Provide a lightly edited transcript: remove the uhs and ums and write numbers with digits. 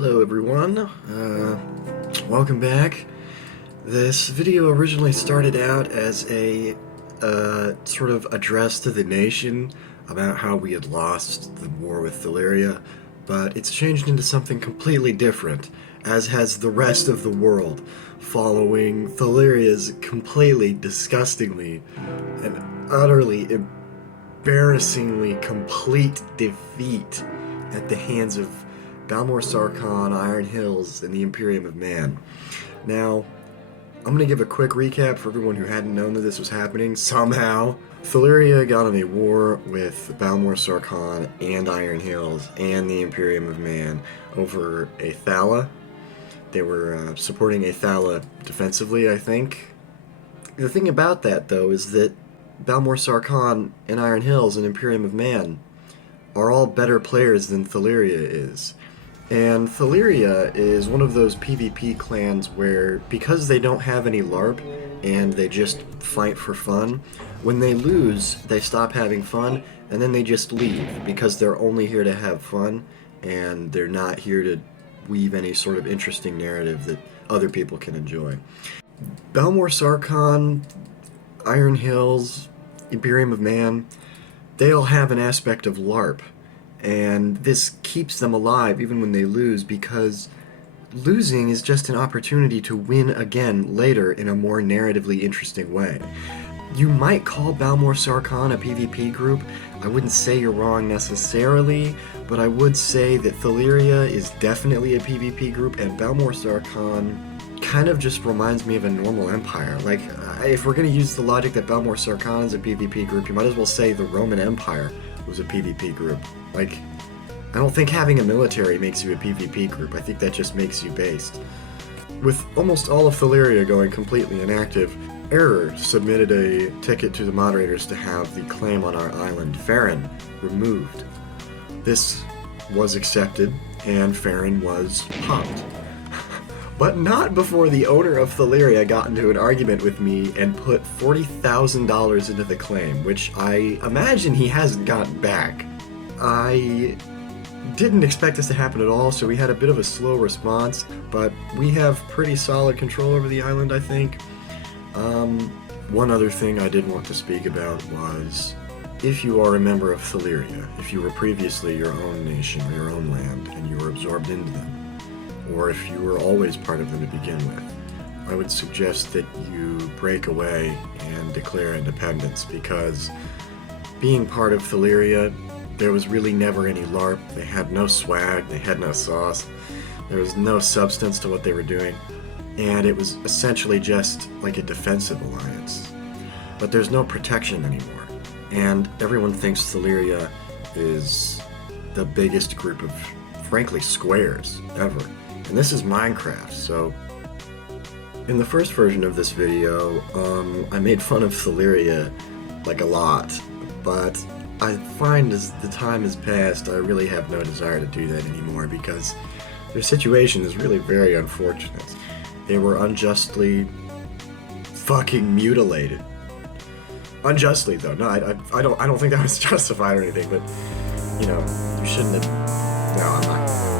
Hello everyone, welcome back. This video originally started out as a sort of address to the nation about how we had lost the war with Thalyria, but it's changed into something completely different, as has the rest of the world, following Thalyria's completely, disgustingly, and utterly embarrassingly complete defeat at the hands of Balmor Sarkhan, Iron Hills, and the Imperium of Man. Now, I'm going to give a quick recap for everyone who hadn't known that this was happening. Somehow, Thalyria got in a war with Balmor Sarkhan and Iron Hills and the Imperium of Man over Thala. They were supporting Thala defensively, I think. The thing about that, though, is that Balmor Sarkhan and Iron Hills and Imperium of Man are all better players than Thalyria is. And Thalyria is one of those PvP clans where, because they don't have any LARP and they just fight for fun, when they lose, they stop having fun and then they just leave because they're only here to have fun and they're not here to weave any sort of interesting narrative that other people can enjoy. Balmor Sarkhan, Iron Hills, Imperium of Man, they all have an aspect of LARP. And this keeps them alive even when they lose, because losing is just an opportunity to win again later in a more narratively interesting way. You might call Balmor Sarkhan a PvP group. I wouldn't say you're wrong necessarily, but I would say that Thalyria is definitely a PvP group, and Balmor Sarkhan kind of just reminds me of a normal empire. Like, if we're going to use the logic that Balmor Sarkhan is a PvP group, you might as well say the Roman Empire was a PvP group. Like, I don't think having a military makes you a PvP group. I think that just makes you based. With almost all of Thalyria going completely inactive, Error submitted a ticket to the moderators to have the claim on our island, Farron, removed. This was accepted, and Farron was popped. But not before the owner of Thalyria got into an argument with me and put $40,000 into the claim, which I imagine he hasn't gotten back. I didn't expect this to happen at all, so we had a bit of a slow response, but we have pretty solid control over the island, I think. One other thing I did want to speak about was, if you are a member of Thalyria, if you were previously your own nation or your own land and you were absorbed into them, or if you were always part of them to begin with, I would suggest that you break away and declare independence, because being part of Thalyria, there was really never any LARP. They had no swag, they had no sauce, there was no substance to what they were doing, and it was essentially just like a defensive alliance. But there's no protection anymore, and everyone thinks Thalyria is the biggest group of, frankly, squares ever. And this is Minecraft, so in the first version of this video, I made fun of Thalyria like a lot, but I find as the time has passed, I really have no desire to do that anymore, because their situation is really very unfortunate. They were unjustly fucking mutilated. Unjustly, though. No, I don't think that was justified or anything, but, you know, you shouldn't have... No, I'm not...